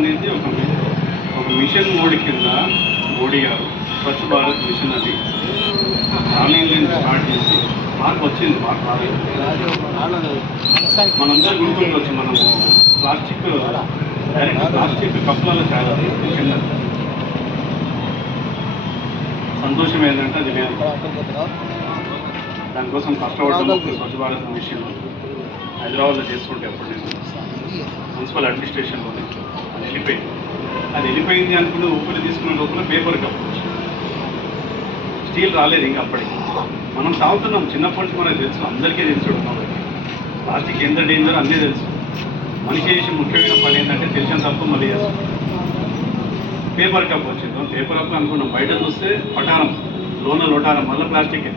అనేది ఒక మిషన్ మోడీ కింద మోడీ గారు స్వచ్ఛ భారత్ మిషన్ అది ఆన్లైన్ స్టార్ట్ చేసి మాకు వచ్చింది. మాకు మనందరూ గుర్తుండొచ్చు, మనము ప్లాస్టిక్ కప్పులలో చాలా మిషన్. సంతోషం ఏంటంటే అది లేదు. దానికోసం కష్టపడడం స్వచ్ఛ భారత్ మిషన్ హైదరాబాద్లో చేసుకుంటే అప్పుడు నేను మున్సిపల్ అడ్మినిస్ట్రేషన్లోనే అది వెళ్ళిపోయింది అనుకుని ఊపిరి తీసుకునే లోపల పేపర్ కప్పు స్టీల్ రాలేదు. ఇంకా అప్పటికి మనం తాగుతున్నాం. చిన్నప్పటి నుంచి మనకు తెలుసు, అందరికీ తెలుసు ప్లాస్టిక్ ఎంత డేంజర్ అన్నీ తెలుసు. మనిషి చేసి ముఖ్యమైన పని ఏంటంటే తెలిసిన తప్ప మళ్ళీ చేస్తాం. పేపర్ కప్ వచ్చింది. పేపర్ కప్ అనుకున్నాం, బయట చూస్తే పటారం, లోటారం, మళ్ళీ ప్లాస్టిక్.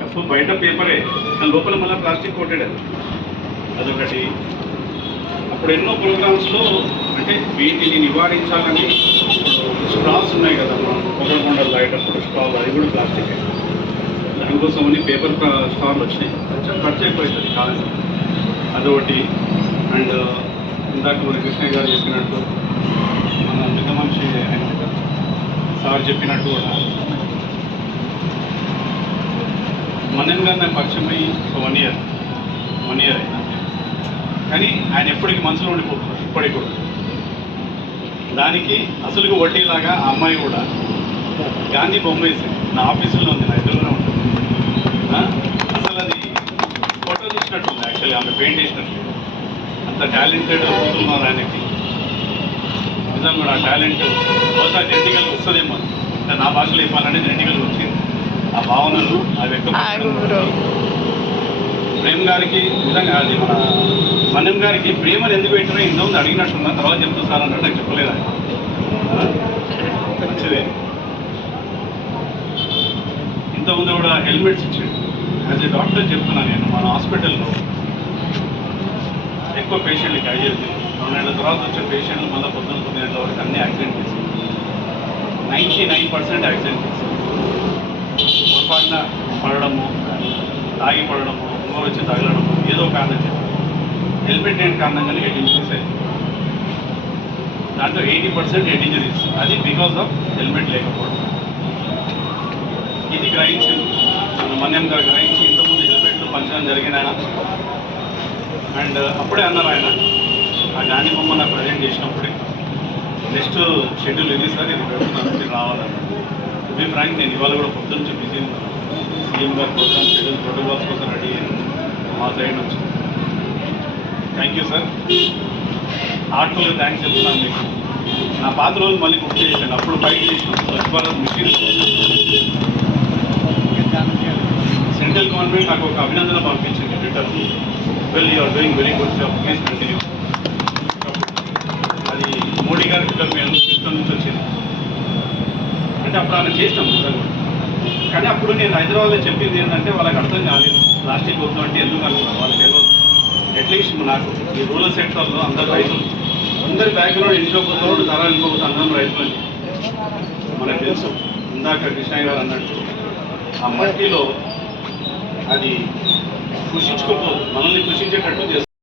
కప్పు బయట పేపరే, కానీ లోపల మళ్ళీ ప్లాస్టిక్ కొట్టాడు. అదొకటి. అప్పుడు ఎన్నో ప్రోగ్రామ్స్లో అంటే వీటిని నివారించాలని స్ట్రాస్ ఉన్నాయి కదా, కొబ్బరికొండలు తాగేటప్పుడు స్ట్రాలు, అది కూడా ప్లాస్టిక్. దానికోసం అన్ని పేపర్ స్టార్లు వచ్చినాయి. కొంచెం ఖర్చు ఎక్కువవుతుంది కాదు, అదొకటి. అండ్ ఇందాక మన కృష్ణ గారు చెప్పినట్టు, మన పెద్ద మనిషి సార్ చెప్పినట్టు కూడా మనం గారిని పరిచయం అయ్యి 1 year అయినా, కానీ ఆయన ఎప్పటికీ మనసులో ఉండిపోతున్నారు ఇప్పటికి కూడా. దానికి అసలుగా వడ్డీలాగా ఆ అమ్మాయి కూడా గాంధీ బొమ్మ వేసింది. నా ఆఫీసులో ఉంది, నా ఎదురుగా ఉంటుంది. అసలు అది ఫోటో చూసినట్టుంది. యాక్చువల్లీ ఆమె పెయింట్ చేసినట్టు. అంత టాలెంటెడ్ కూతున్నారు ఆయనకి. నిజంగా కూడా ఆ టాలెంట్ బహుశా జెంటికల్గా వస్తుందేమో. అంటే నా భాషలో చెప్పాలంటే జెంటికల్గా వచ్చింది. ఆ భావనలు, ఆ వ్యక్తం. ప్రేమ్ గారికి నిజంగా అది మన మన్యం గారికి ప్రేమను ఎందుకు పెట్టినా ఇంతకుముందు అడిగినట్టున్నా, తర్వాత చెప్తూ సార్ అన్నట్టు నాకు చెప్పలేదు. మంచిదే. ఇంతకుముందు కూడా హెల్మెట్స్ ఇచ్చాడు. యాజ్ ఏ డాక్టర్ చెప్తున్నాను నేను, మన హాస్పిటల్లో ఎక్కువ పేషెంట్లకి 5 ఏళ్ళు 2 నెలల తర్వాత వచ్చే పేషెంట్లు మళ్ళీ 9 గంటల వరకు అన్ని యాక్సిడెంట్ కేసులు. 99% యాక్సిడెంట్ కేసులు. పొరపాటున పడడము, తాగి పడడము, ఇంకోరు వచ్చి తగలడము, ఏదో కారణం చెప్పారు. హెల్మెట్ లేని కారణంగానే 8 ఇంజరీస్ అయ్యాయి. దాంట్లో 80% హెడ్ ఇంజరీస్. అది బికాస్ ఆఫ్ హెల్మెట్ లేకపోవడం. ఇది గ్రహించింది మన మన్యం గారు, గ్రహించి ఇంతకుముందు హెల్మెట్లు పంచడం జరిగిన ఆయన. అండ్ అప్పుడే అన్నారు ఆయన, ఆ గాంధీ బొమ్మ నాకు ప్రజెంట్ చేసినప్పుడే నెక్స్ట్ షెడ్యూల్ ఇది సార్, ఇది పెడుతున్నాను, ఇది రావాలని. టు బి ఫ్రాంక్, నేను ఇవాళ కూడా పొద్దు నుంచి బిజీ ఉన్నాను. సీఎం గారు ప్రోగ్రామ్ షెడ్యూల్ ప్రోటోకాల్స్ కోసం రెడీ అయ్యాను మా సైడ్ నుంచి. Thank you sir. హార్ట్ఫుల్గా థ్యాంక్స్ చెప్తున్నాను మీకు. నా పాత రోజులు మళ్ళీ గుర్తు చేశాను. అప్పుడు ఫైట్ చేసినాం Swachh Bharat mission. Central government నాకు ఒక అభినందన పంపించింది Twitter. Well, you are doing very good job, please continue. అది మోడీ గారి ట్విట్టర్ నుంచి వచ్చింది. అంటే అప్పుడు ఆయన చేసినాం నిజంగా. కానీ అప్పుడు నేను హైదరాబాద్లో చెప్పింది ఏంటంటే వాళ్ళకి అర్థం కాలేదు. ప్లాస్టిక్ వద్దు అంటే ఎందుకు అనుకున్నాను, వాళ్ళకి తెలియదు. అట్లీస్ట్ నాకు ఈ రూరల్ సెక్టర్లో అందరు రైతులు, అందరి బ్యాక్గ్రౌండ్ ఇంకోపోతాడు, తరాలు ఇంకోపోతే అందరం రైతులని మనకు తెలుసు. ఇందాక కృష్ణయ్య గారు అన్నట్టు ఆ మట్టిలో అది కృషించుకోపోదు, మనల్ని కృషించేటట్టు చేస్తుంది.